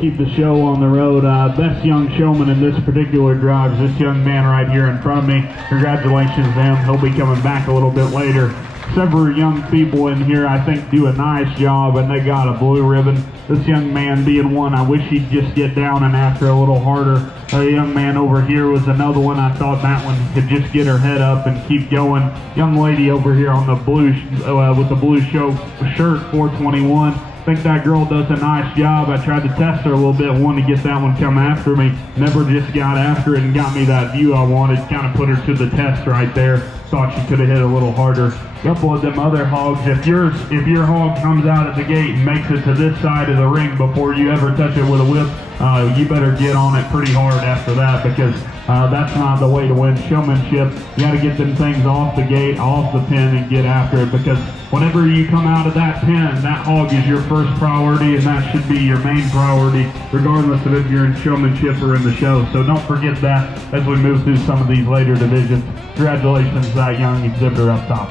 keep the show on the road. Best young showman in this particular drive is this young man right here in front of me. Congratulations to him. He'll be coming back a little bit later. Several young people in here, I think, do a nice job, and they got a blue ribbon. This young man being one, I wish he'd just get down and after a little harder. A young man over here was another one. I thought that one could just get her head up and keep going. Young lady over here on the blue with the blue shirt, 421. I think that girl does a nice job. I tried to test her a little bit, wanted to get that one come after me. Never just got after it and got me that view I wanted. Kind of put her to the test right there. Thought she could have hit a little harder. A couple of them other hogs, if your hog comes out at the gate and makes it to this side of the ring before you ever touch it with a whip, you better get on it pretty hard after that, because that's not the way to win showmanship. You got to get them things off the gate, off the pin, and get after it, because whenever you come out of that pin, that hog is your first priority, and that should be your main priority, regardless of if you're in showmanship or in the show. So don't forget that as we move through some of these later divisions. Congratulations to that young exhibitor up top.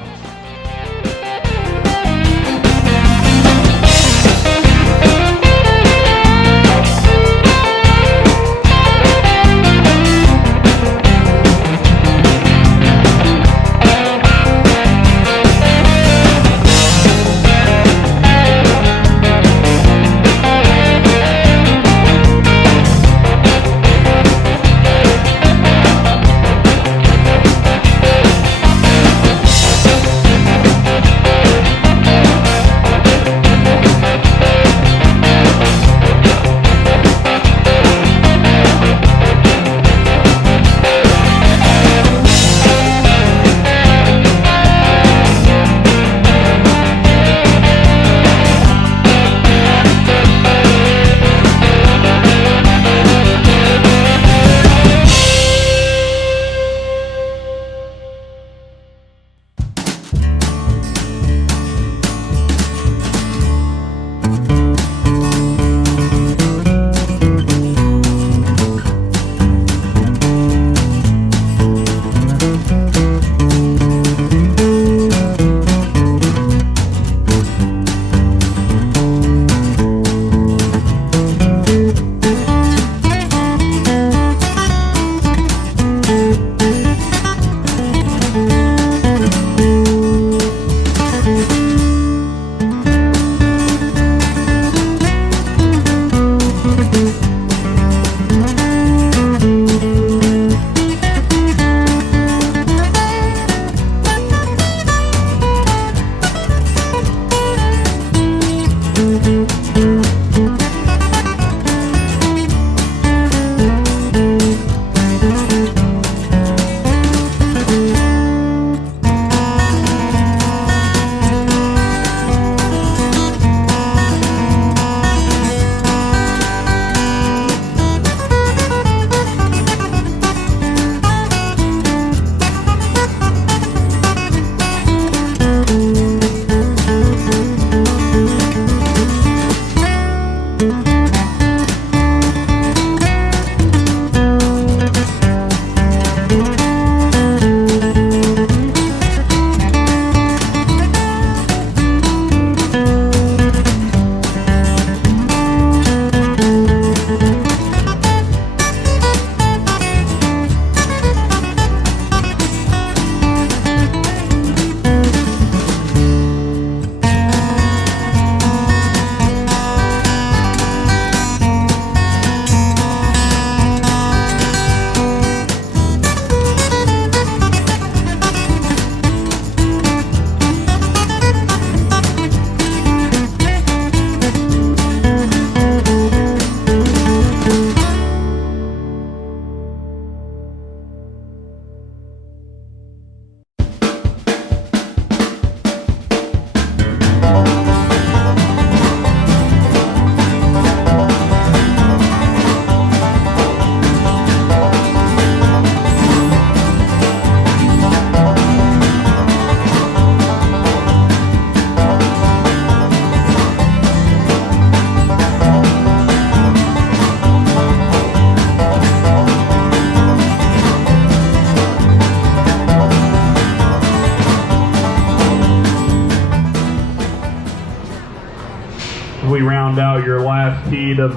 we round out your last heat of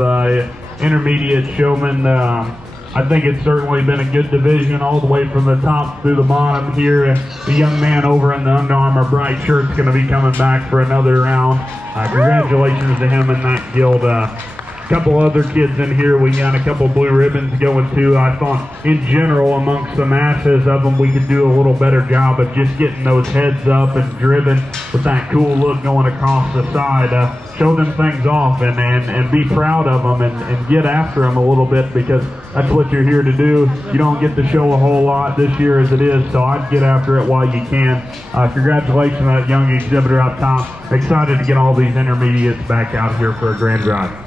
intermediate showmen. I think it's certainly been a good division all the way from the top through the bottom here. And the young man over in the Under Armour bright shirt's going to be coming back for another round. Congratulations to him and that guild. Couple other kids in here. We got a couple blue ribbons going too. I thought in general amongst the masses of them we could do a little better job of just getting those heads up and driven with that cool look going across the side. Show them things off and be proud of them and get after them a little bit, because that's what you're here to do. You don't get to show a whole lot this year as it is, so I'd get after it while you can. Congratulations to that young exhibitor up top. Excited to get all these intermediates back out here for a grand drive.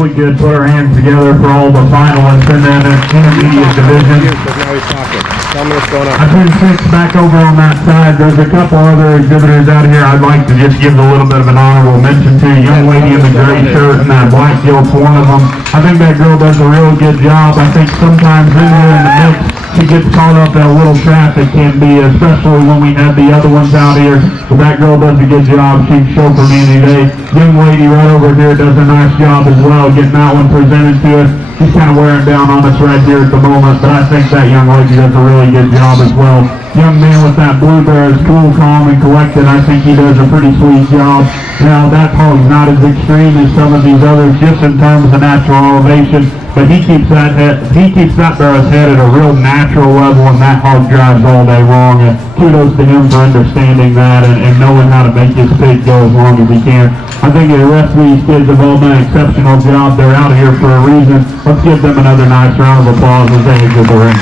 we could put our hands together for all the finalists and then an intermediate division. Now he's talking. Tell me what's going on. I put 6 back over on that side. There's a couple other exhibitors out here I'd like to just give a little bit of an honorable mention to. Young lady in the gray shirt and that black gilt's one of them. I think that girl does a real good job. I think sometimes in here in the mix, she gets caught up in a little traffic can be, especially when we have the other ones out here. But that girl does a good job. She'd show for me any day. Young lady right over here does a nice job as well, getting that one presented to us. She's kind of wearing down on us right here at the moment, but I think that young lady does a really good job as well. Young man with that blue bear is cool, calm, and collected. I think he does a pretty sweet job. Now, that hog's not as extreme as some of these others, just in terms of natural elevation, but he keeps that bear's head at a real natural level, and that hog drives all day long, and kudos to him for understanding that and knowing how to make his pig go as long as he can. I think the rest of these kids have all done an exceptional job. They're out here for a reason. Let's give them another nice round of applause as they exit the ring.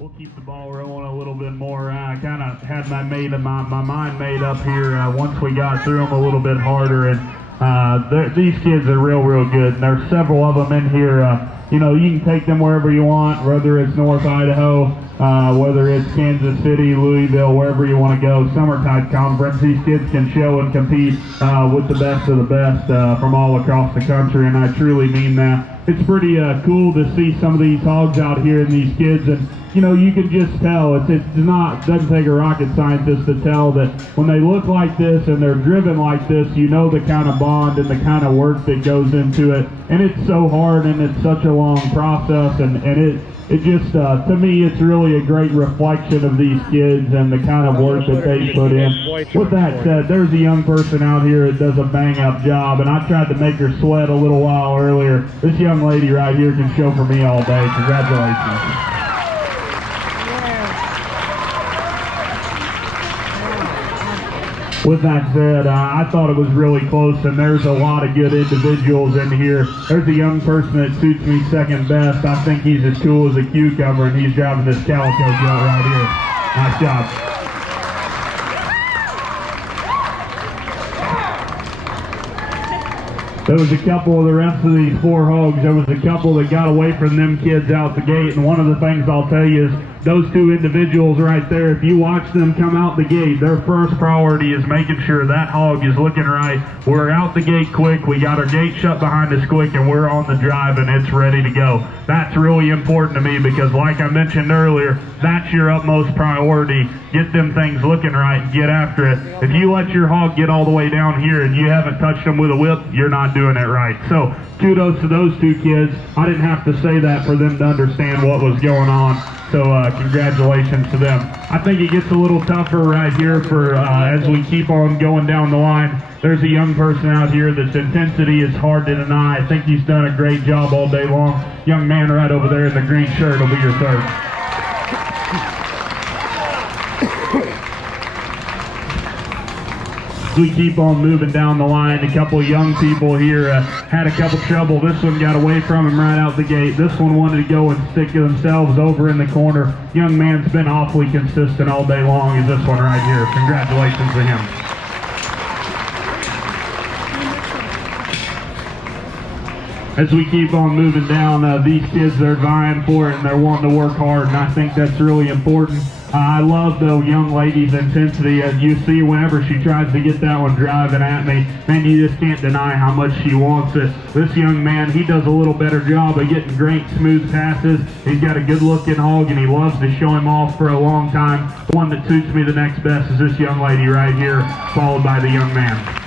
We'll keep the ball rolling a little bit more. I kind of had my mind made up here once we got through them a little bit harder, and these kids are real good. And there's several of them in here. You know, you can take them wherever you want, whether it's North Idaho, whether it's Kansas City, Louisville, wherever you want to go. Summertime conference, these kids can show and compete with the best of the best from all across the country, and I truly mean that. It's pretty cool to see some of these hogs out here and these kids, and you know, you can just tell, it doesn't take a rocket scientist to tell that when they look like this and they're driven like this, you know the kind of bond and the kind of work that goes into it. And it's so hard and it's such a long process, and it just, to me, it's really a great reflection of these kids and the kind of work that they put in. With that said, there's a young person out here that does a bang-up job, and I tried to make her sweat a little while earlier. This young lady right here can show for me all day. Congratulations. With that said, I thought it was really close, and there's a lot of good individuals in here. There's a young person that suits me second best. I think he's as cool as a cucumber, and he's driving this calico jet right here. Nice job. There was a couple of the rest of these 4 hogs. There was a couple that got away from them kids out the gate, and one of the things I'll tell you is those 2 individuals right there, if you watch them come out the gate, their first priority is making sure that hog is looking right. We're out the gate quick, we got our gate shut behind us quick, and we're on the drive and it's ready to go. That's really important to me because like I mentioned earlier, that's your utmost priority. Get them things looking right and get after it. If you let your hog get all the way down here and you haven't touched them with a whip, you're not doing it right. So kudos to those 2 kids. I didn't have to say that for them to understand what was going on. So congratulations to them. I think it gets a little tougher right here for as we keep on going down the line. There's a young person out here that's intensity is hard to deny. I think he's done a great job all day long. Young man right over there in the green shirt will be your third. We keep on moving down the line. A couple young people here had a couple trouble. This one got away from him right out the gate. This one wanted to go and stick themselves over in the corner. Young man's been awfully consistent all day long as this one right here. Congratulations to him. As we keep on moving down, these kids, they're vying for it and they're wanting to work hard, and I think that's really important. I love the young lady's intensity. As you see, whenever she tries to get that one driving at me, man, you just can't deny how much she wants it. This young man, he does a little better job of getting great smooth passes. He's got a good looking hog and he loves to show him off for a long time. The one that suits me the next best is this young lady right here, followed by the young man.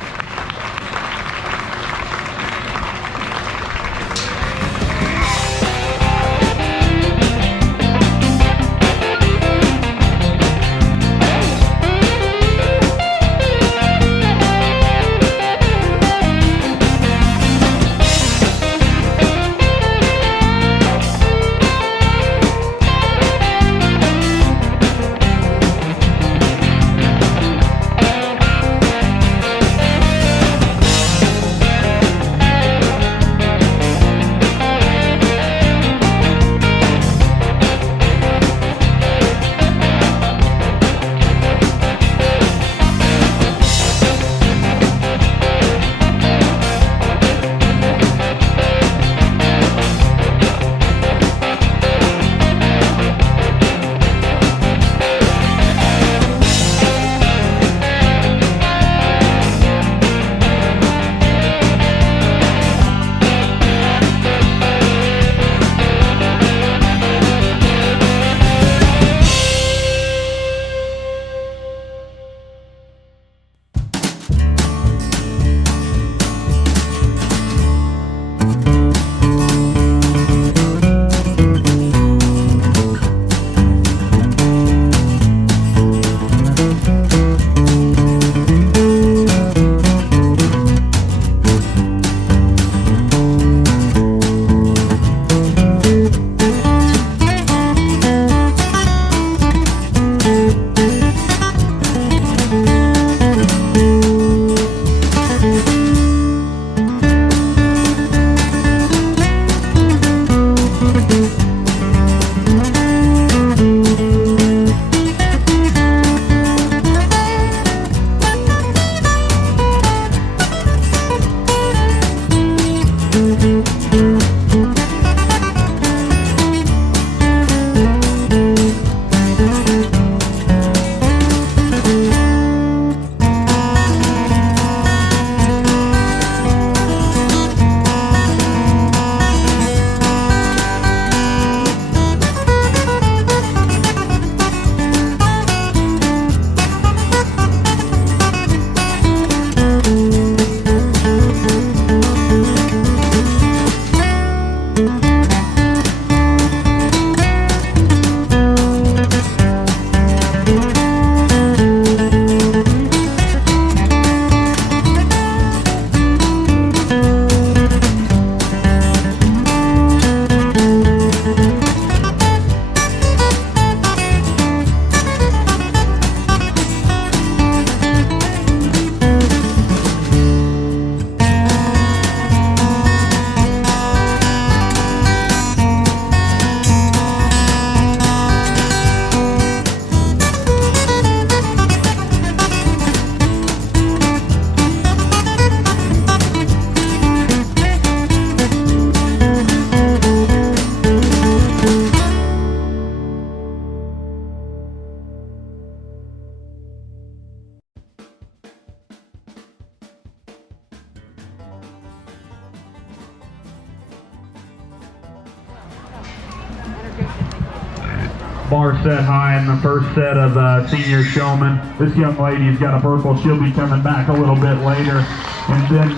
bar set high in the first set of senior showmen. This young lady's got a purple. She'll be coming back a little bit later. And then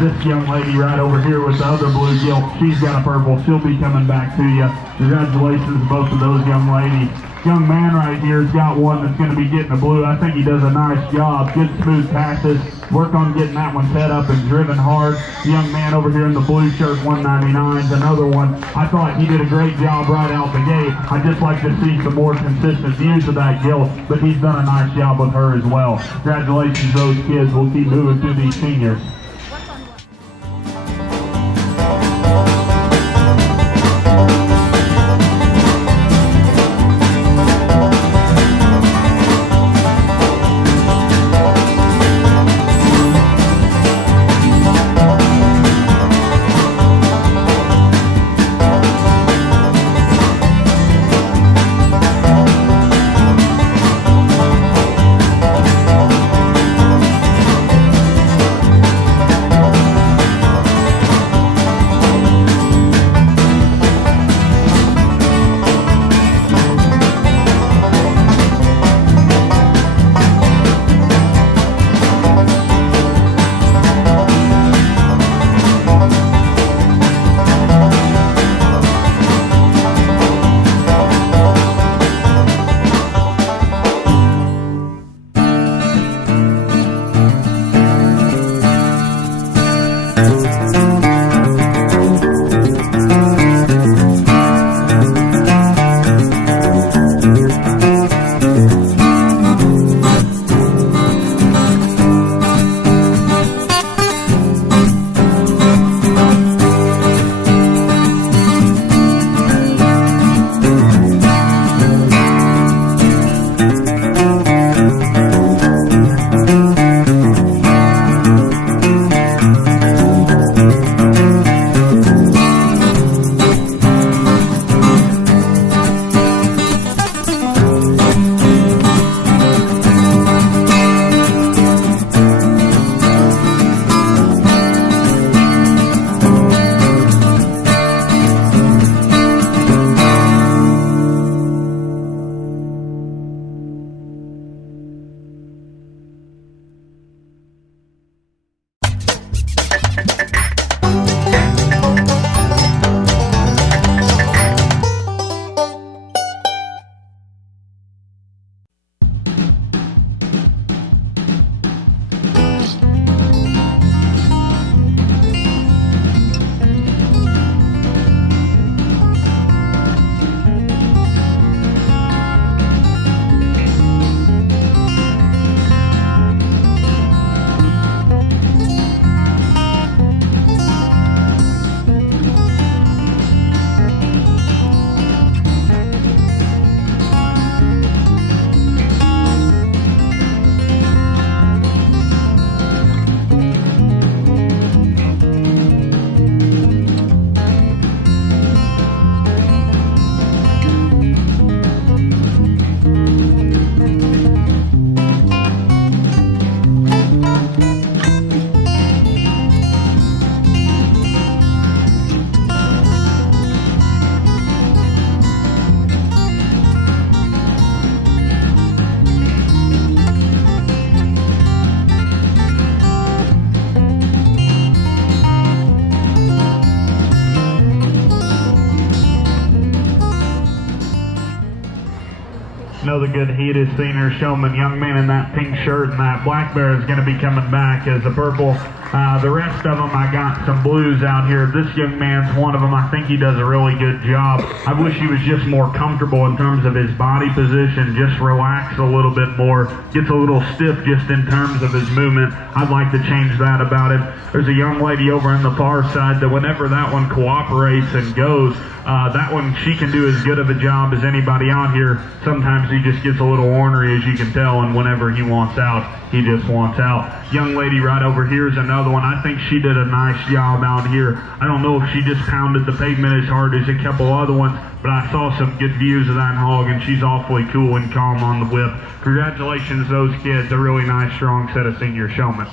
this young lady right over here with the other blue gilt, she's got a purple. She'll be coming back to you. Congratulations to both of those young ladies. Young man right here's got one that's going to be getting a blue. I think he does a nice job. Good smooth passes. Work on getting that one set up and driven hard. The young man over here in the blue shirt, 199, is another one. I thought he did a great job right out the gate. I'd just like to see some more consistent views of that gilt, but he's done a nice job with her as well. Congratulations to those kids. We'll keep moving through these seniors. Another good heated senior showman. Young man in that pink shirt and that black bear is going to be coming back as the purple. The rest of them, I got some blues out here. This young man's one of them. I think he does a really good job. I wish he was just more comfortable in terms of his body position, just relax a little bit more, gets a little stiff just in terms of his movement. I'd like to change that about him. There's a young lady over on the far side that whenever that one cooperates and goes, that one, she can do as good of a job as anybody out here. Sometimes he just gets a little ornery, as you can tell, and whenever he wants out, he just wants out. Young lady right over here is another one. I think she did a nice job out here. I don't know if she just pounded the pavement as hard as a couple other ones, but I saw some good views of that hog, and she's awfully cool and calm on the whip. Congratulations to those kids. A really nice, strong set of senior showmen.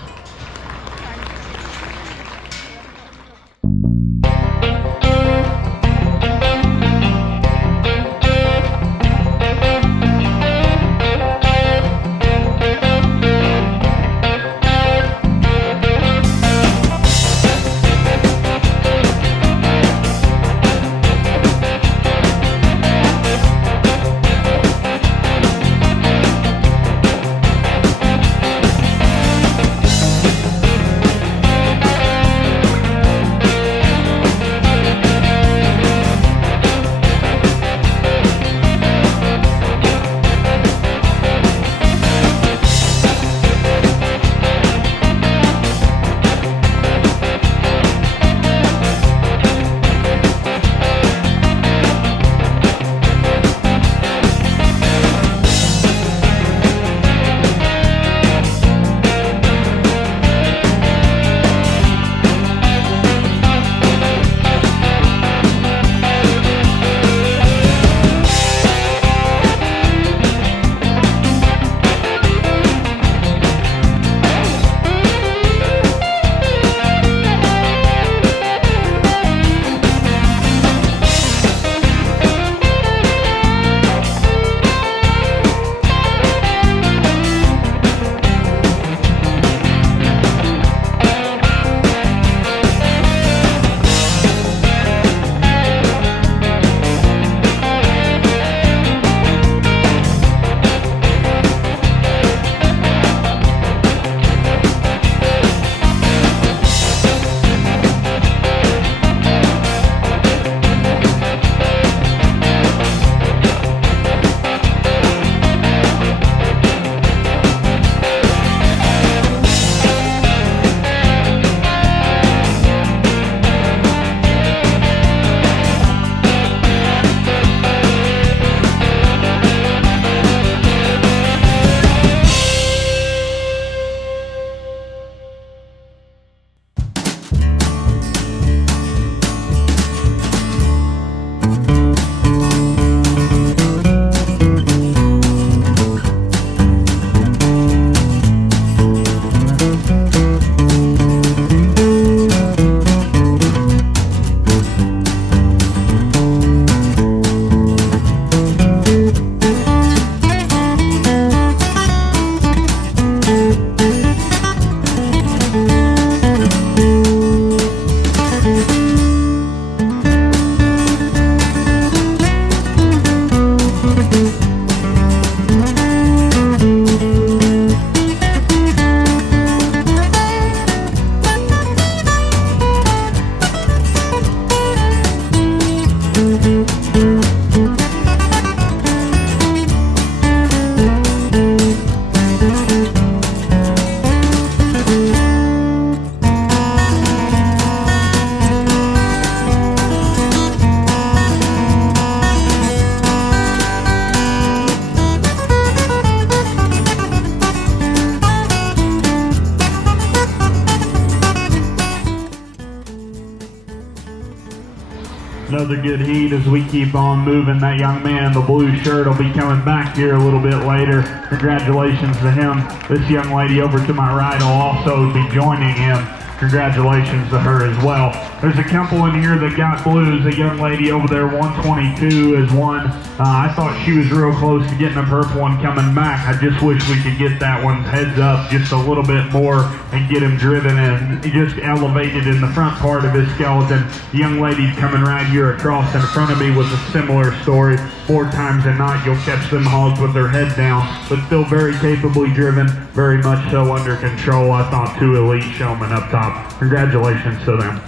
another good heat as we keep on moving. That young man in the blue shirt will be coming back here a little bit later. Congratulations to him. This young lady over to my right will also be joining him. Congratulations to her as well. There's a couple in here that got blues. A young lady over there, 122, is one. I thought she was real close to getting a purple one coming back. I just wish we could get that one's heads up just a little bit more and get him driven and just elevated in the front part of his skeleton. The young lady's coming right here across in front of me with a similar story. 4 times a night you'll catch them hogs with their head down, but still very capably driven, very much so under control. I thought 2 elite showmen up top. Congratulations to them.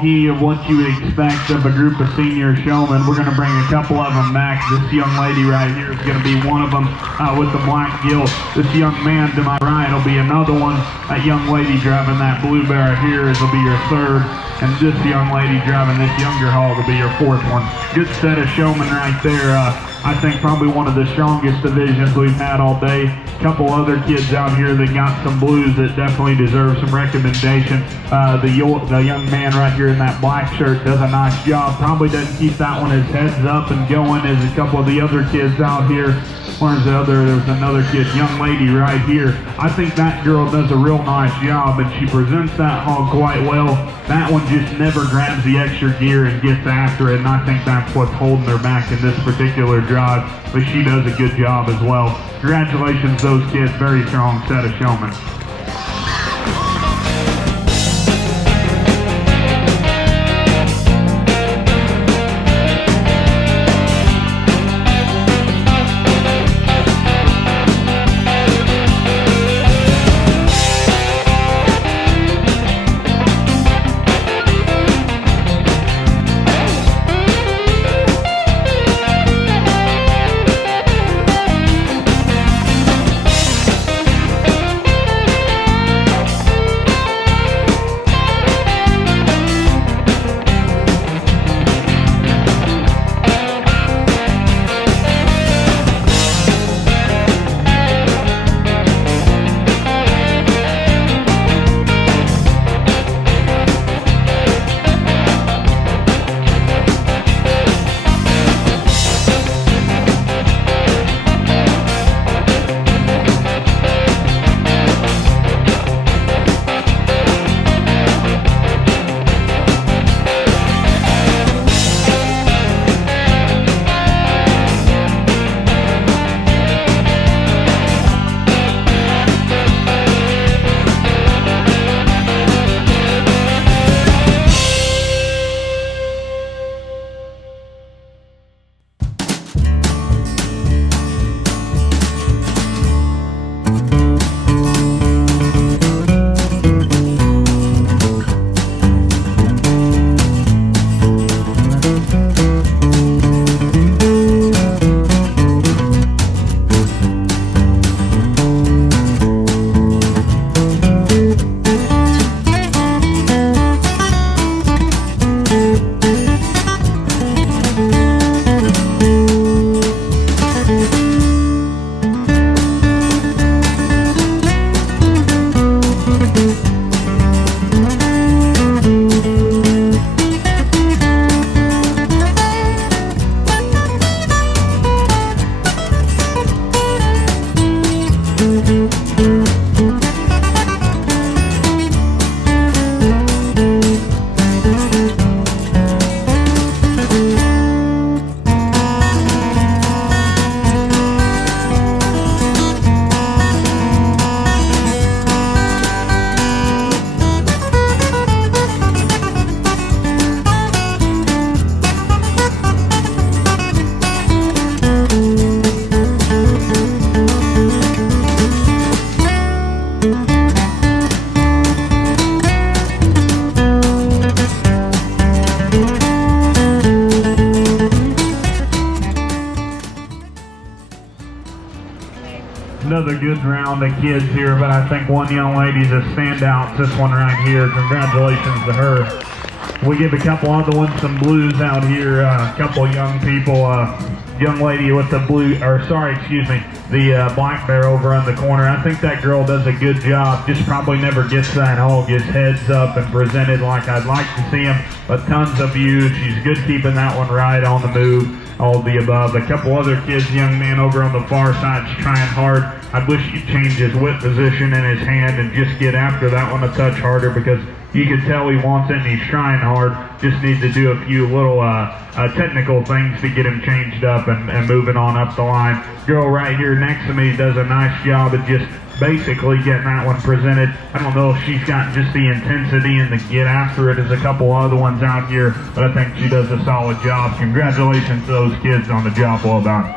key of what you would expect of a group of senior showmen. We're going to bring a couple of them back. This young lady right here is going to be one of them with the black gilt. This young man to my right will be another one. That young lady driving that blue bear here will be your third. And this young lady driving this younger hog will be your fourth one. Good set of showmen right there. I think probably one of the strongest divisions we've had all day. A couple other kids out here that got some blues that definitely deserve some recommendation. The young man right here in that black shirt does a nice job. Probably doesn't keep that one his heads up and going as a couple of the other kids out here. Where's the other? There's another kid, young lady right here. I think that girl does a real nice job and she presents that hog quite well. That one just never grabs the extra gear and gets after it, and I think that's what's holding her back in this particular drive, but she does a good job as well. Congratulations those kids, very strong set of showmen. Another good round of kids here, but I think one young lady's a standout. This one right here. Congratulations to her. We give a couple other ones some blues out here. A couple young people. Young lady with the the black bear over on the corner. I think that girl does a good job. Just probably never gets that hog his heads up and presented like I'd like to see him. But tons of views. She's good keeping that one right on the move. All of the above. A couple other kids, young man over on the far side, is trying hard. I wish he'd change his whip position in his hand and just get after that one a touch harder, because you can tell he wants it and he's trying hard. Just needs to do a few little technical things to get him changed up and moving on up the line. Girl right here next to me does a nice job of just basically getting that one presented. I don't know if she's got just the intensity and the get after it as a couple other ones out here, but I think she does a solid job. Congratulations to those kids on the job well done.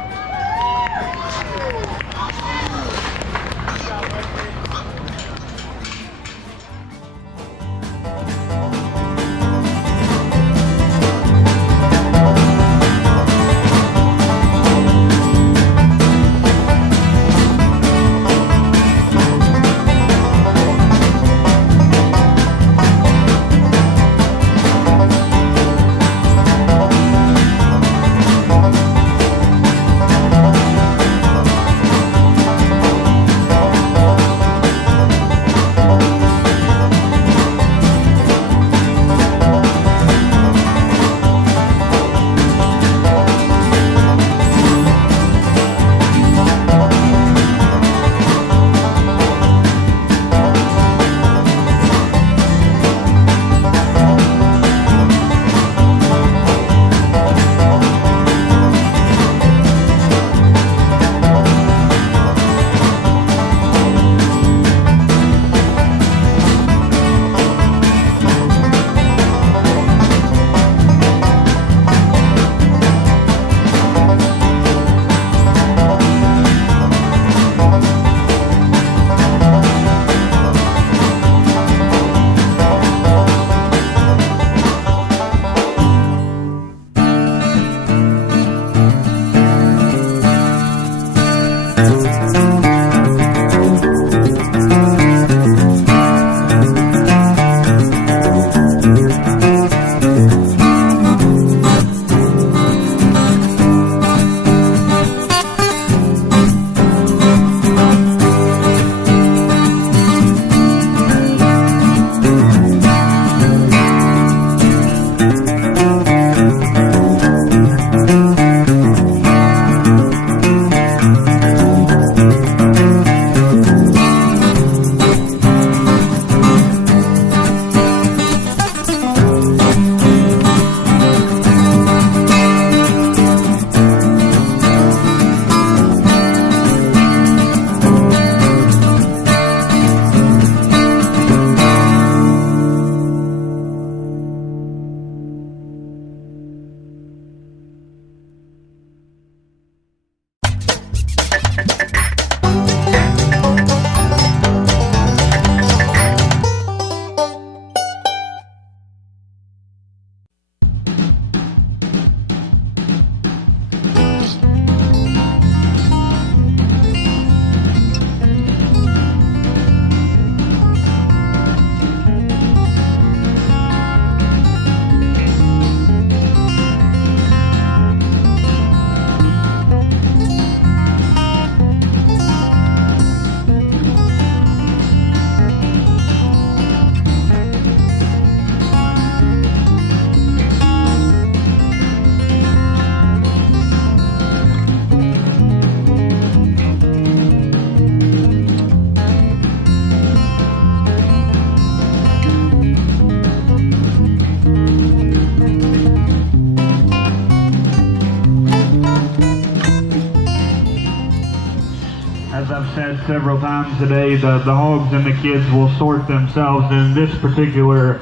As I've said several times today, the Hogs and the kids will sort themselves. In this particular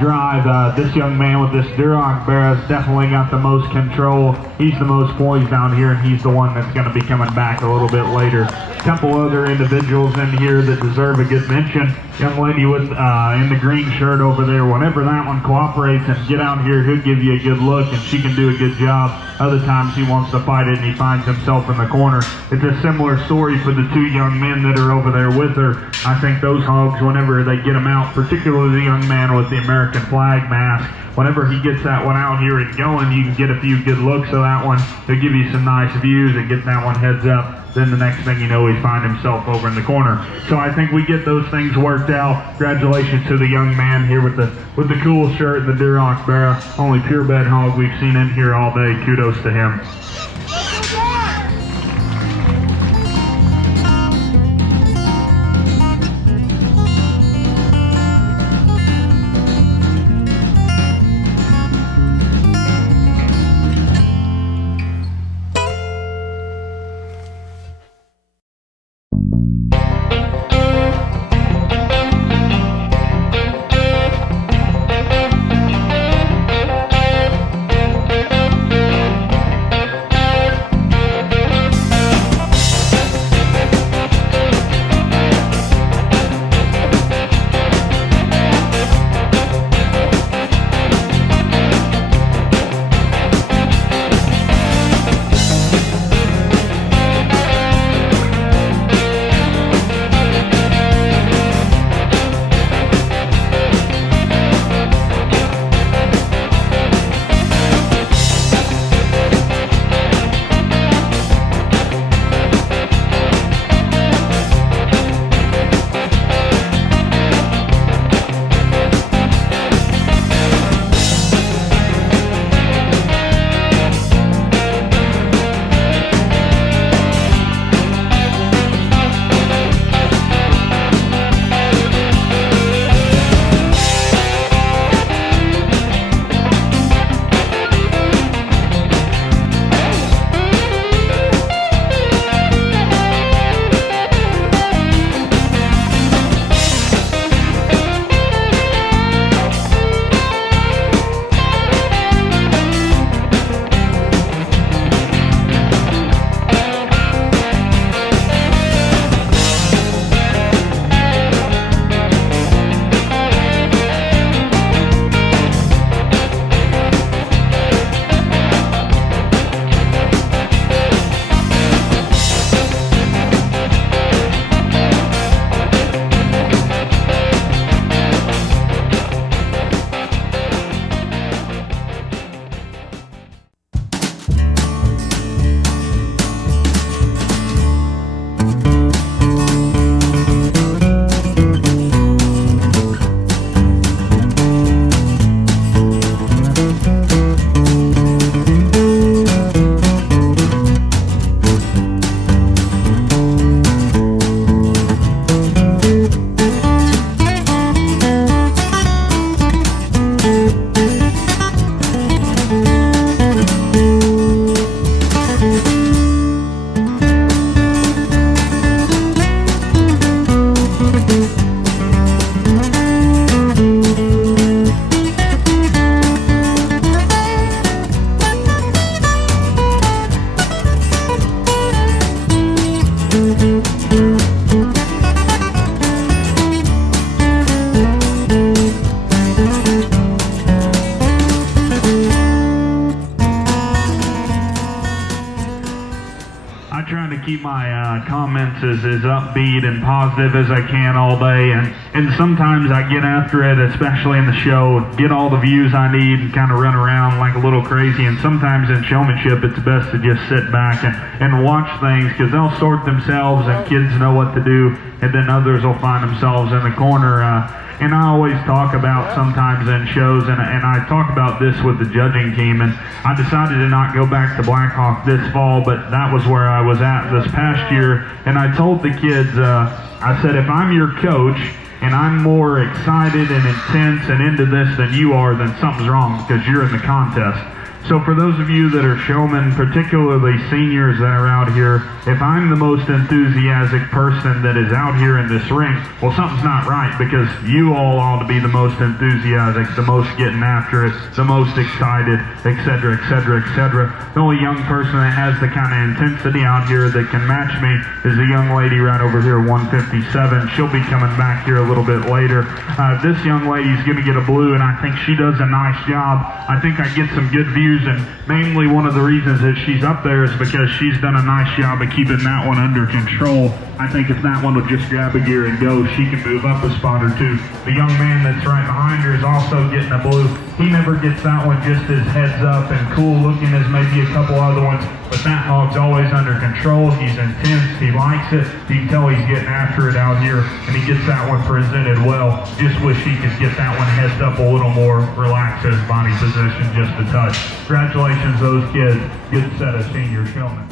drive, this young man with this Duroc Bear has definitely got the most control. He's the most poised down here, and he's the one that's going to be coming back a little bit later. A couple other individuals in here that deserve a good mention. Young lady with in the green shirt over there, whenever that one cooperates and get out here, he'll give you a good look, and she can do a good job. Other times he wants to fight it, and he finds himself in the corner. It's a similar story for the two young men that are over there with her. I think those Hogs, whenever they get them out, particularly the young man with the American flag mask, whenever he gets that one out here and going, you can get a few good looks of that one. He'll give you some nice views and get that one heads up. Then the next thing you know, he finds himself over in the corner. So I think we get those things worked out. Congratulations to the young man here with the cool shirt and the Duroc Bear. Only purebred hog we've seen in here all day. Kudos to him. comments as upbeat and positive as I can all day, and sometimes I get after it, especially in the show, get all the views I need and kind of run around like a little crazy, and sometimes in showmanship it's best to just sit back and watch things, because they'll sort themselves and kids know what to do, and then others will find themselves in the corner. And I always talk about sometimes in shows, and I talk about this with the judging team, and I decided to not go back to Blackhawk this fall, but that was where I was at this past year, and I told the kids, I said, if I'm your coach, and I'm more excited and intense and into this than you are, then something's wrong, because you're in the contest. So for those of you that are showmen, particularly seniors that are out here, if I'm the most enthusiastic person that is out here in this ring, well, something's not right, because you all ought to be the most enthusiastic, the most getting after it, the most excited, etc., etc., etc. The only young person that has the kind of intensity out here that can match me is the young lady right over here, 157. She'll be coming back here a little bit later. This young lady's going to get a blue, and I think she does a nice job. I think I get some good views, and mainly one of the reasons that she's up there is because she's done a nice job of keeping that one under control. I think if that one would just grab a gear and go, she can move up a spot or two. The young man that's right behind her is also getting a blue. He never gets that one just as heads up and cool looking as maybe a couple other ones, but that hog's always under control. He's intense, he likes it, you can tell he's getting after it out here, and he gets that one presented well. Just wish he could get that one heads up a little more, relax his body position just a touch. Congratulations those kids, good set of senior showmen.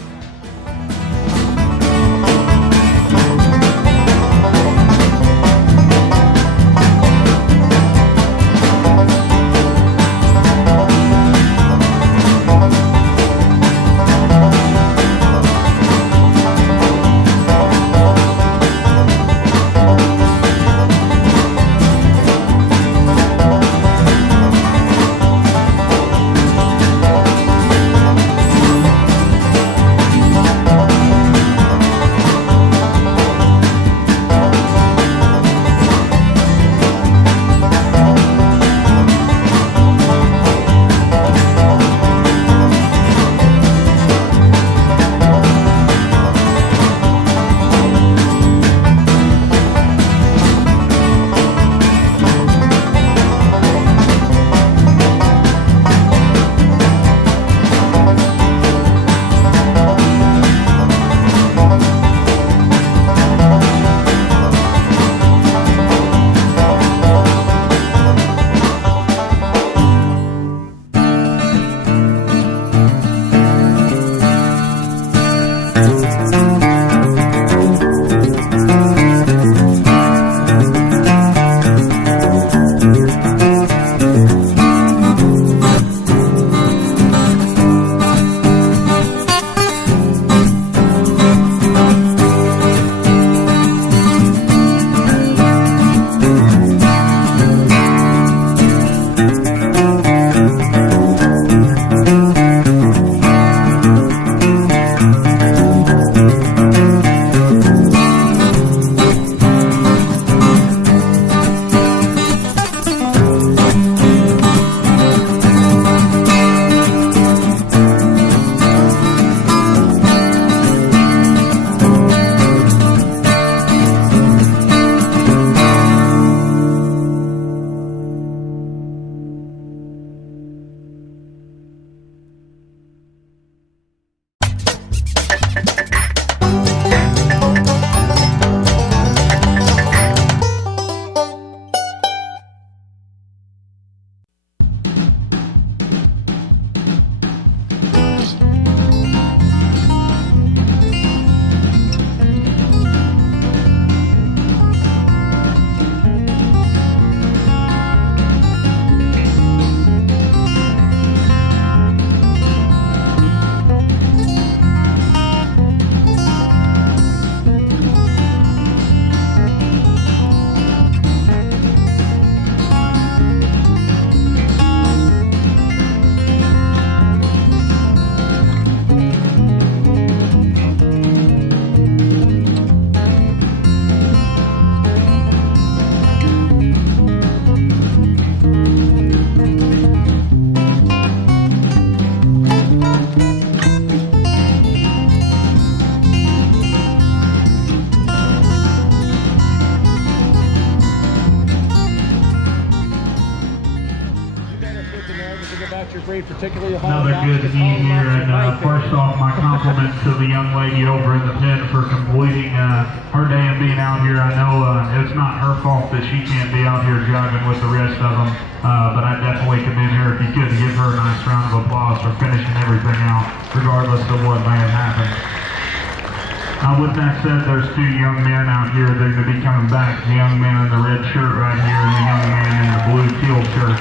particularly Another good heat here, and first off, my compliments to the young lady over in the pen for completing her day and being out here. I know it's not her fault that she can't be out here driving with the rest of them, but I definitely commend her. If you could, give her a nice round of applause for finishing everything out, regardless of what may have happened. With that said, there's two young men out here that are going to be coming back. The young man in the red shirt right here and the young man in the blue teal shirt.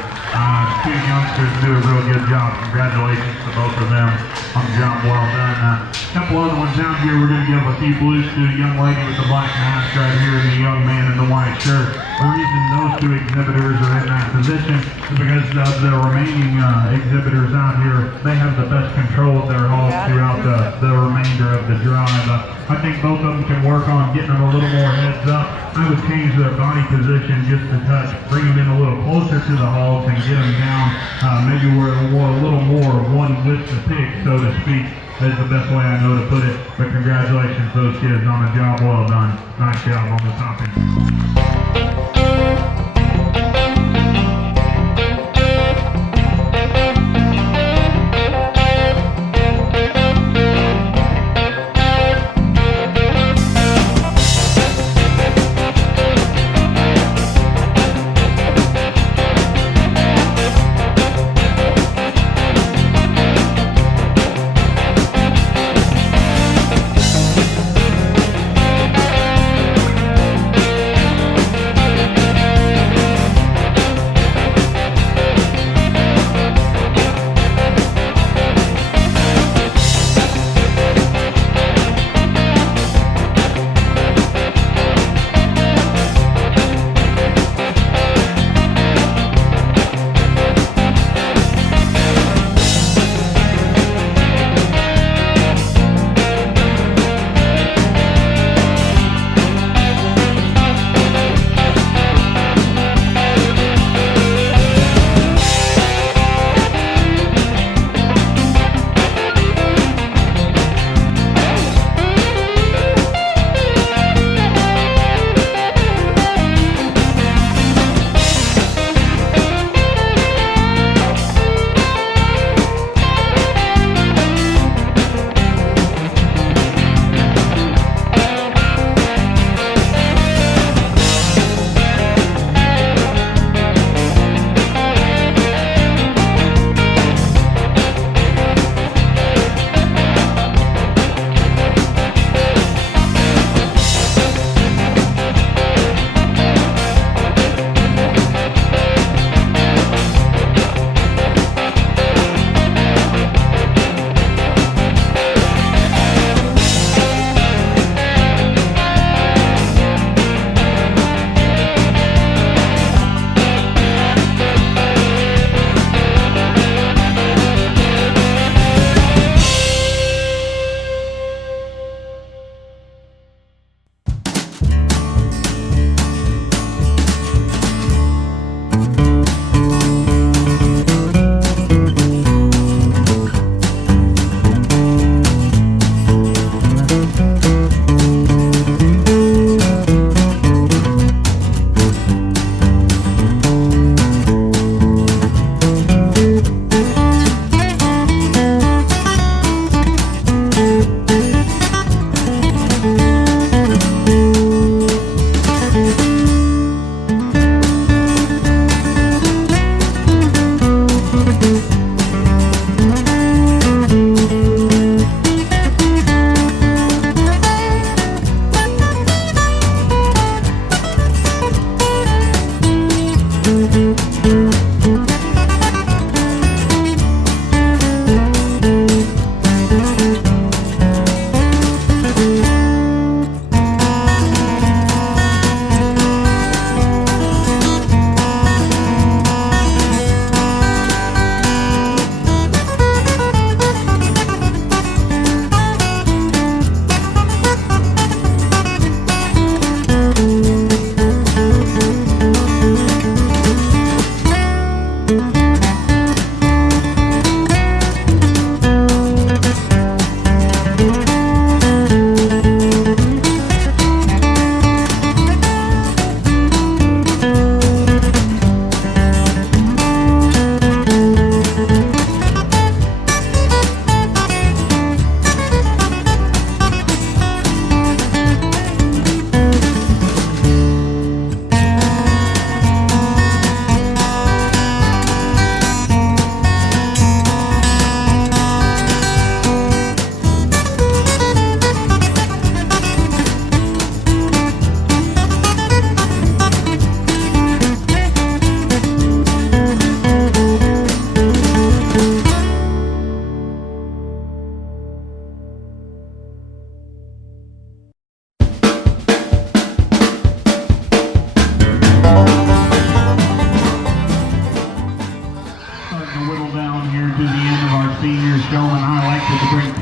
Two youngsters do a real good job. Congratulations to both of them on the job well done. A couple other ones out here. We're going to give a few blues to the young lady with the black mask right here and the young man in the white shirt. The reason those two exhibitors are in that position is because the remaining exhibitors out here, they have the best control of their hogs throughout the remainder of the drive. I think both of them can work on getting them a little more heads up. I would change their body position just a touch, bring them in a little closer to the hogs and get them down. Maybe we're a little more one with the pig, so to speak, is the best way I know to put it. But congratulations, those kids, on a job well done. Nice job on the top end.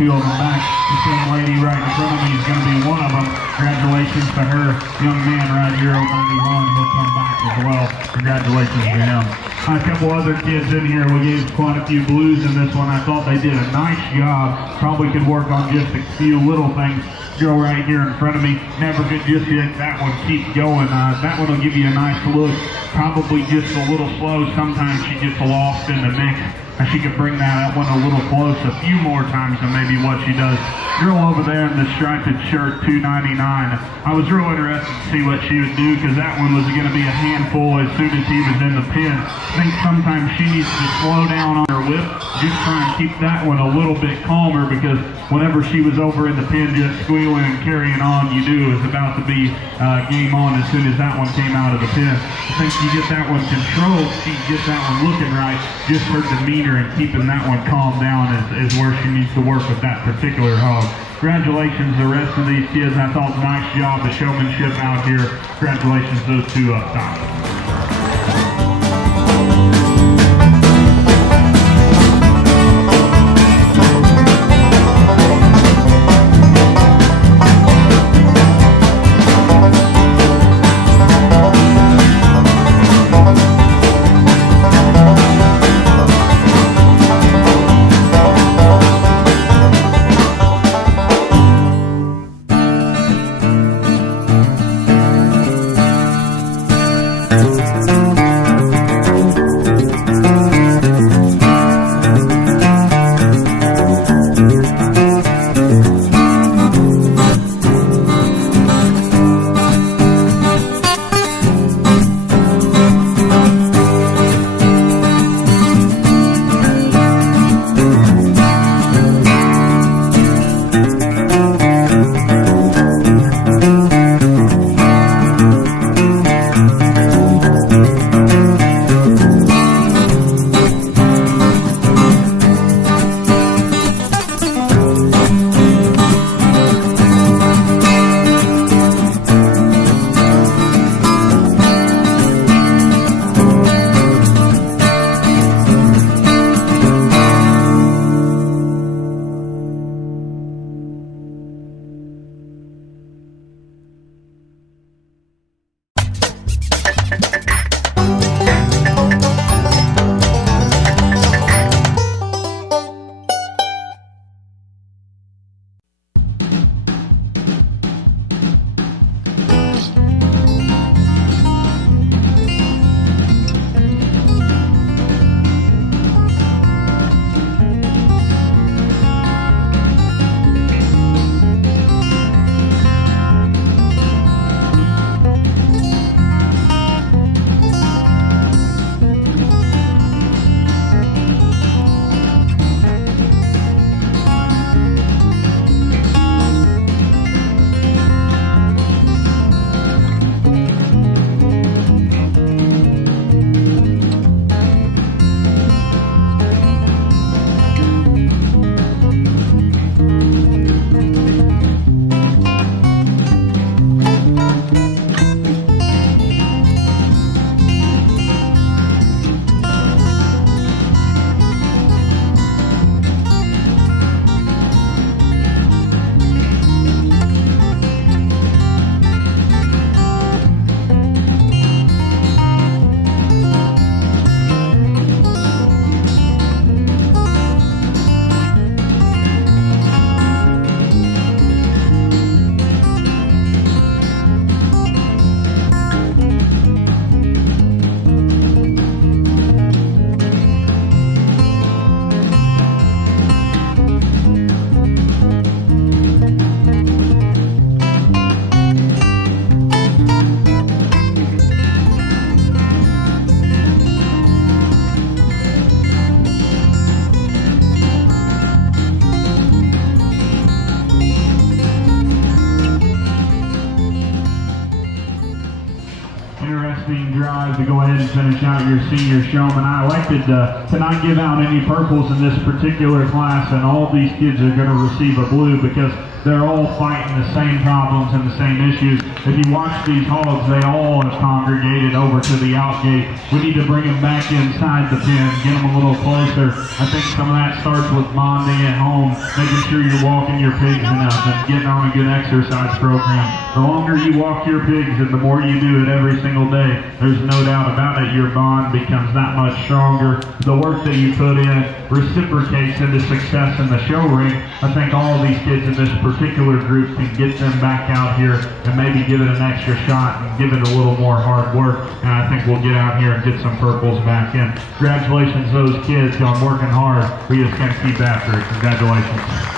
two of them back. This young lady right in front of me is going to be one of them. Congratulations to her. Young man right here, 91, he'll come back as well. Congratulations to him. A couple other kids in here. We gave quite a few blues in this one. I thought they did a nice job. Probably could work on just a few little things. Girl right here in front of me, never could just hit that one. Keep going. That one will give you a nice look. Probably just a little slow. Sometimes she gets lost in the mix. And she could bring that one a little close a few more times than maybe what she does. Girl over there in the striped shirt, $2.99. I was real interested to see what she would do because that one was going to be a handful as soon as he was in the pin. I think sometimes she needs to slow down on her whip. Just try and keep that one a little bit calmer because whenever she was over in the pin just squealing and carrying on, you knew it was about to be game on as soon as that one came out of the pin. I think she gets that one controlled, she gets that one looking right, just her demeanor and keeping that one calmed down is where she needs to work with that particular hog. Congratulations to the rest of these kids. I thought nice job, the showmanship out here. Congratulations to those two up top. drive to go ahead and finish out your senior showman. I elected to not give out any purples in this particular class, and all these kids are going to receive a blue because they're all fighting the same problems and the same issues. If you watch these hogs, they all have congregated over to the out gate. We need to bring them back inside the pen, get them a little closer. I think some of that starts with bonding at home, making sure you're walking your pigs enough and getting on a good exercise program. The longer you walk your pigs and the more you do it every single day, there's no doubt about it, your bond becomes that much stronger. The work that you put in reciprocates into success in the show ring. I think all of these kids in this particular group can get them back out here and maybe give it an extra shot and give it a little more hard work. And I think we'll get out here and get some purples back in. Congratulations to those kids on working hard. We just gotta keep after it. Congratulations.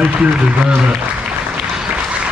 They sure deserve it.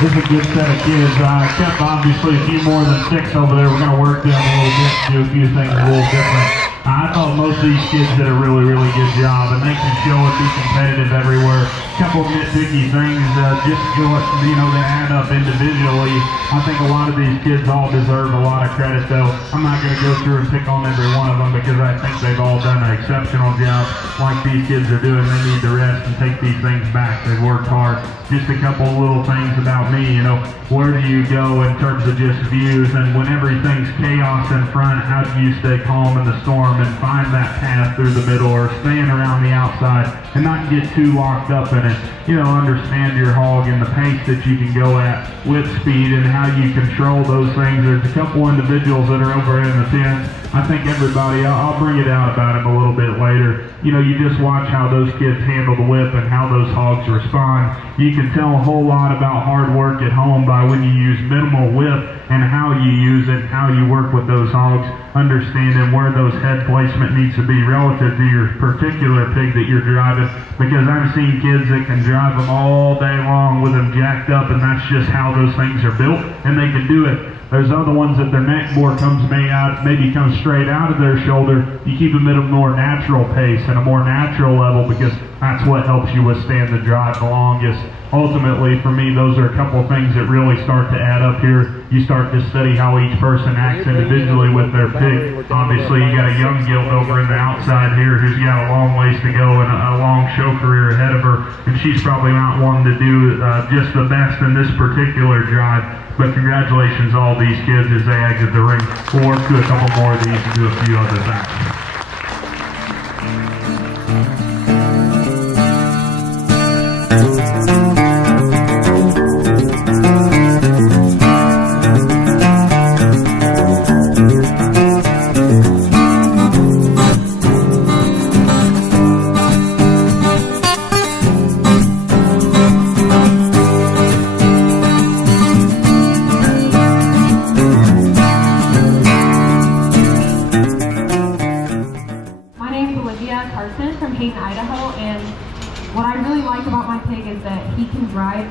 This is a good set of kids. Kept obviously a few more than 6 over there. We're going to work them a little bit, do a few things a little different. I thought most of these kids did a really, really good job, and they can show and be competitive everywhere. Couple nitpicky things, just that add up individually. I think a lot of these kids all deserve a lot of credit, though. I'm not going to go through and pick on every one of them because I think they've all done an exceptional job. Like these kids are doing, they need to rest and take these things back. They've worked hard. Just a couple little things about me, where do you go in terms of just views, and when everything's chaos in front, how do you stay calm in the storm and find that path through the middle or staying around the outside and not get too locked up in it. Understand your hog and the pace that you can go at with speed and how you control those things. There's a couple individuals that are over in the fence. I think everybody, I'll bring it out about him a little bit later. You just watch how those kids handle the whip and how those hogs respond. You can tell a whole lot about hard work at home by when you use minimal whip and how you use it, how you work with those hogs, understanding where those head placement needs to be relative to your particular pig that you're driving, because I've seen kids that can drive them all day long with them jacked up, and that's just how those things are built, and they can do it. There's other ones that their neck more maybe comes straight out of their shoulder. You keep them at a more natural pace and a more natural level, because that's what helps you withstand the drive the longest. Ultimately, for me, those are a couple of things that really start to add up here. You start to study how each person acts individually with their pig. Obviously, you got a young gilt over in the outside here who's got a long ways to go and a long show career ahead of her, and she's probably not one to do just the best in this particular drive. But congratulations to all these kids as they exit the ring. We'll work through a couple more of these and do a few other things.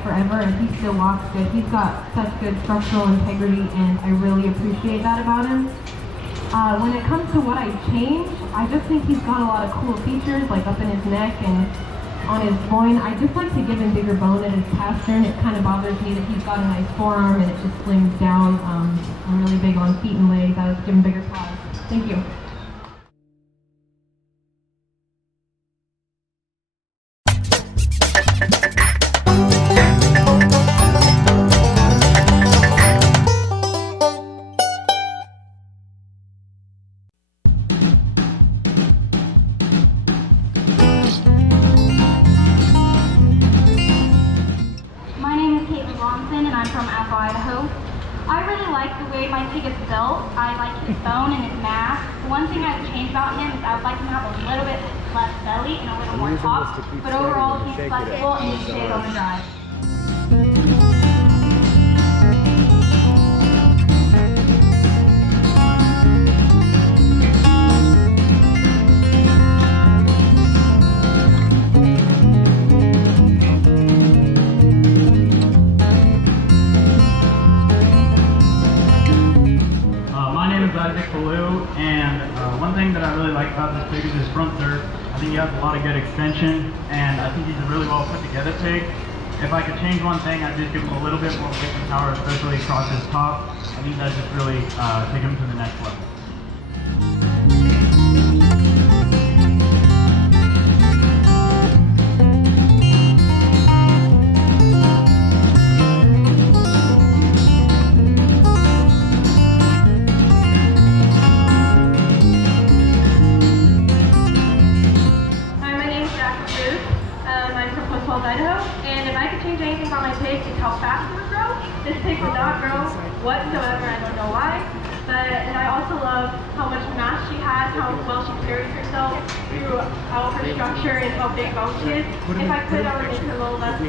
Forever, and he still walks good. He's got such good structural integrity, and I really appreciate that about him. When it comes to what I change, I just think he's got a lot of cool features, like up in his neck and on his groin. I just like to give him bigger bone at his pastern. It kind of bothers me that he's got a nice forearm and it just slings down. I'm really big on feet and legs. I would give him bigger paws. Thank you. I really like the way my pig is built. I like his bone and his mass. The one thing I would change about him is I would like him to have a little bit less belly and a little more top. But overall, he's flexible and he's big on the drive. One thing that I really like about this pig is his front third. I think he has a lot of good extension, and I think he's a really well put together pig. If I could change one thing, I'd just give him a little bit more weight and power, especially across his top. I think that just really take him to the next level. Idaho, and if I could change anything about my pig, it's how fast it would grow. This pig will not grow whatsoever, I don't know why. And I also love how much mass she has, how well she carries herself through all her structure and how big bone she is. If I could, I would make her a little less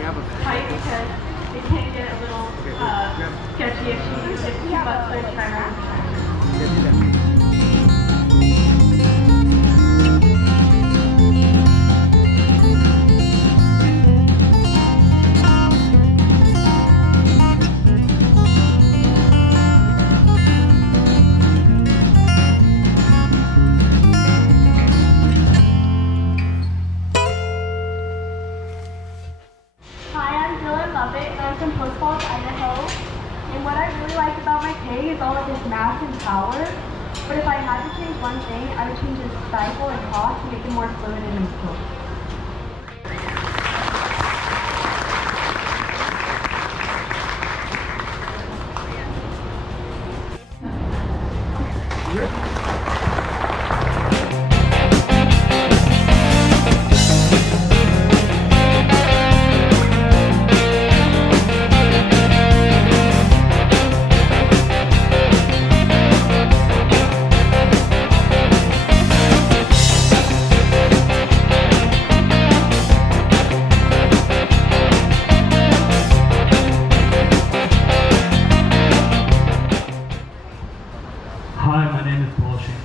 tight because it can get a little sketchy if she busts her time around. And what I really like about my pig is all of his mass and power. But if I had to change one thing, I would change his stifle and cough to make him more fluid and neutral.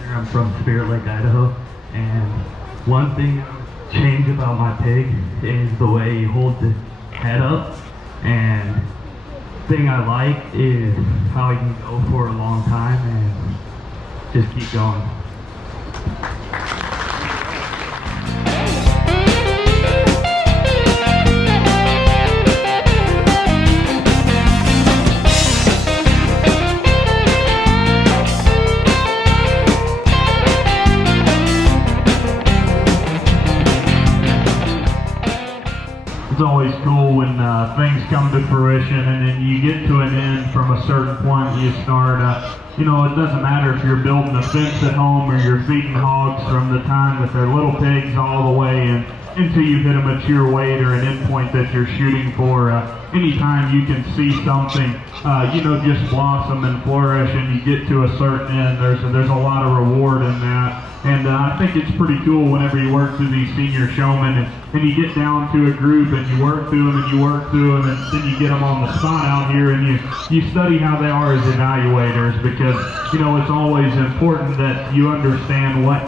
I'm from Spirit Lake, Idaho, and one thing I would change about my pig is the way he holds his head up, and thing I like is how he can go for a long time and just keep going. It's always cool when things come to fruition and then you get to an end from a certain point. You start, you know, it doesn't matter if you're building a fence at home or you're feeding hogs from the time that they're little pigs all the way until you hit a mature weight or an endpoint that you're shooting for. Anytime you can see something, you know, just blossom and flourish and you get to a certain end, there's a lot of reward in that. And I think it's pretty cool whenever you work through these senior showmen and you get down to a group and you work through them and you work through them and then you get them on the spot out here and you study how they are as evaluators, because, you know, it's always important that you understand what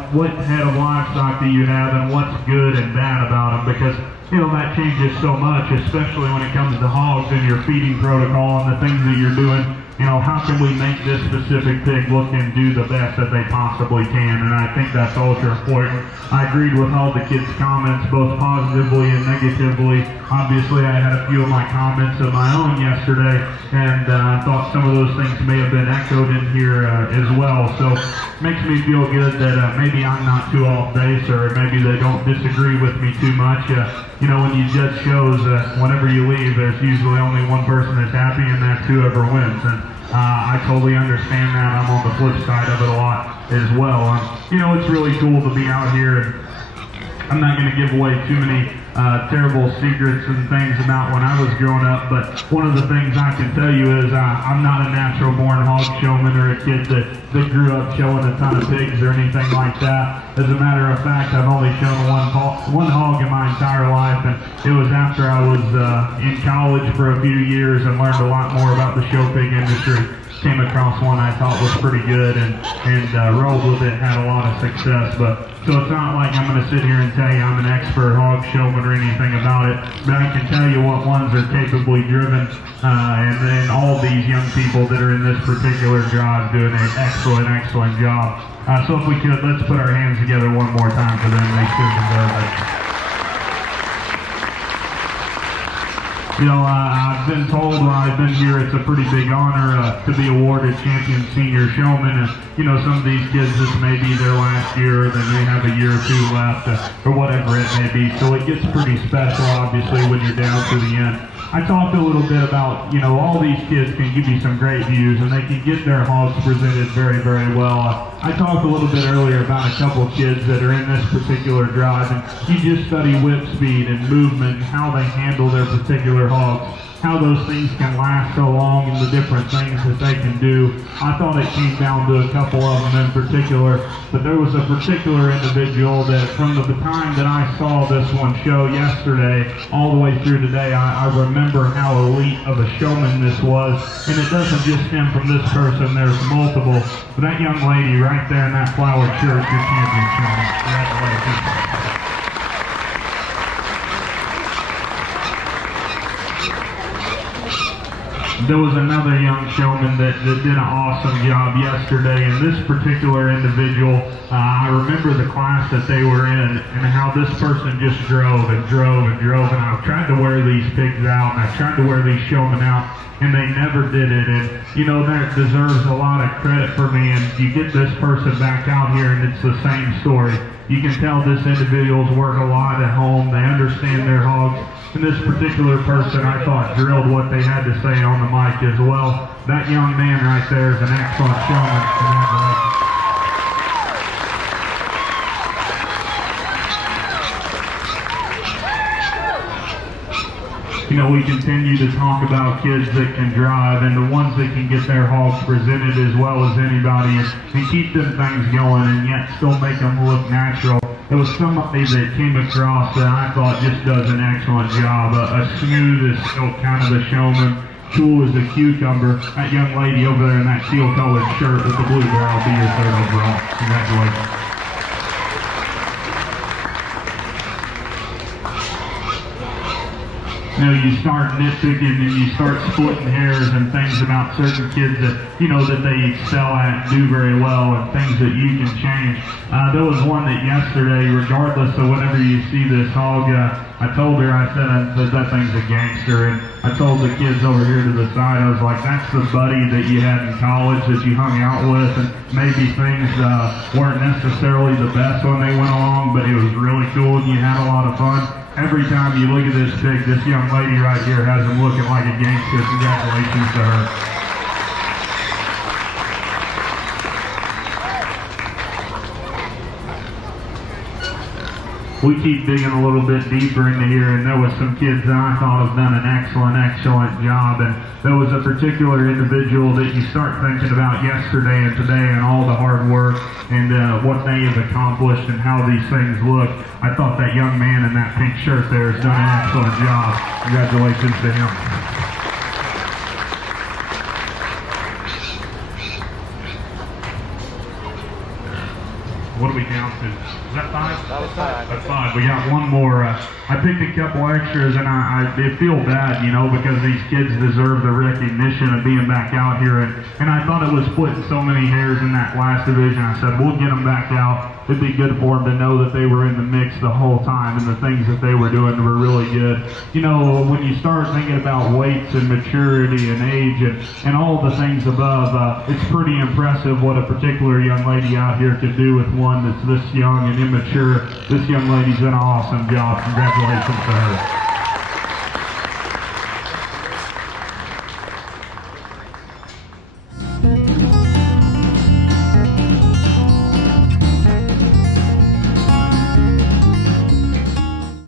head of livestock do you have and what's good and bad about them, because, you know, that changes so much, especially when it comes to hogs and your feeding protocol and the things that you're doing. You know, how can we make this specific pig look and do the best that they possibly can? And I think that's ultra important. I agreed with all the kids' comments, both positively and negatively. Obviously, I had a few of my comments of my own yesterday, and I thought some of those things may have been echoed in here as well. So it makes me feel good that maybe I'm not too off base, or maybe they don't disagree with me too much. You know, when you judge shows, whenever you leave, there's usually only one person that's happy, and that's whoever wins. And I totally understand that. I'm on the flip side of it a lot as well. You know, it's really cool to be out here, and I'm not going to give away too many terrible secrets and things about when I was growing up, but one of the things I can tell you is I'm not a natural-born hog showman or a kid that grew up showing a ton of pigs or anything like that. As a matter of fact, I've only shown one hog in my entire life, and it was after I was in college for a few years and learned a lot more about the show pig industry. Came across one I thought was pretty good and rolled with it, had a lot of success. But so it's not like I'm going to sit here and tell you I'm an expert hog showman or anything about it, but I can tell you what ones are capably driven, and then all these young people that are in this particular drive doing an excellent job. So if we could, let's put our hands together one more time for them. They sure deserve it. You know, I've been told while I've been here it's a pretty big honor to be awarded champion senior showman. And, you know, some of these kids, this may be their last year, or they may have a year or two left, or whatever it may be. So it gets pretty special, obviously, when you're down to the end. I talked a little bit about, you know, all these kids can give you some great views and they can get their hogs presented very, very well. I talked a little bit earlier about a couple of kids that are in this particular drive, and you just study whip speed and movement and how they handle their particular hogs, how those things can last so long and the different things that they can do. I thought it came down to a couple of them in particular, but there was a particular individual that from the time that I saw this one show yesterday all the way through today, I remember how elite of a showman this was. And it doesn't just stem from this person, there's multiple. But that young lady right there in that flowered shirt, your champion showman. Congratulations. There was another young showman that did an awesome job yesterday, and this particular individual, I remember the class that they were in and how this person just drove and drove and drove, and I tried to wear these pigs out, and I tried to wear these showmen out, and they never did it. And you know, that deserves a lot of credit for me. And you get this person back out here and it's the same story. You can tell this individual's work a lot at home. They understand their hogs. And this particular person, I thought, drilled what they had to say on the mic as well. That young man right there is an excellent showman. Congratulations. You know, we continue to talk about kids that can drive and the ones that can get their hogs presented as well as anybody and keep them things going and yet still make them look natural. It was somebody that came across that I thought just does an excellent job. A smooth as silk kind of a showman, cool as a cucumber. That young lady over there in that teal colored shirt with the blue girl will be your third overall. Congratulations. You know, you start nitpicking and you start splitting hairs and things about certain kids that, you know, that they excel at and do very well and things that you can change. There was one that yesterday, regardless of whenever you see this hog, I told her, I said that thing's a gangster. And I told the kids over here to the side, I was like, that's the buddy that you had in college that you hung out with. And maybe things weren't necessarily the best when they went along, but it was really cool and you had a lot of fun. Every time you look at this pig, this young lady right here has him looking like a gangster. Congratulations to her. We keep digging a little bit deeper into here, and there was some kids that I thought have done an excellent job. And there was a particular individual that you start thinking about yesterday and today and all the hard work and what they have accomplished and how these things look. I thought that young man in that pink shirt there has done an excellent job. Congratulations to him. What are we down to? Is that 5? That was 5. That's 5. We got one more. I picked a couple extras, and I feel bad, you know, because these kids deserve the recognition of being back out here. And I thought it was splitting so many hairs in that last division. I said, we'll get them back out. It'd be good for them to know that they were in the mix the whole time and the things that they were doing were really good. You know, when you start thinking about weights and maturity and age and all the things above, it's pretty impressive what a particular young lady out here could do with one that's this young and immature. This young lady's done an awesome job. Congratulations to her.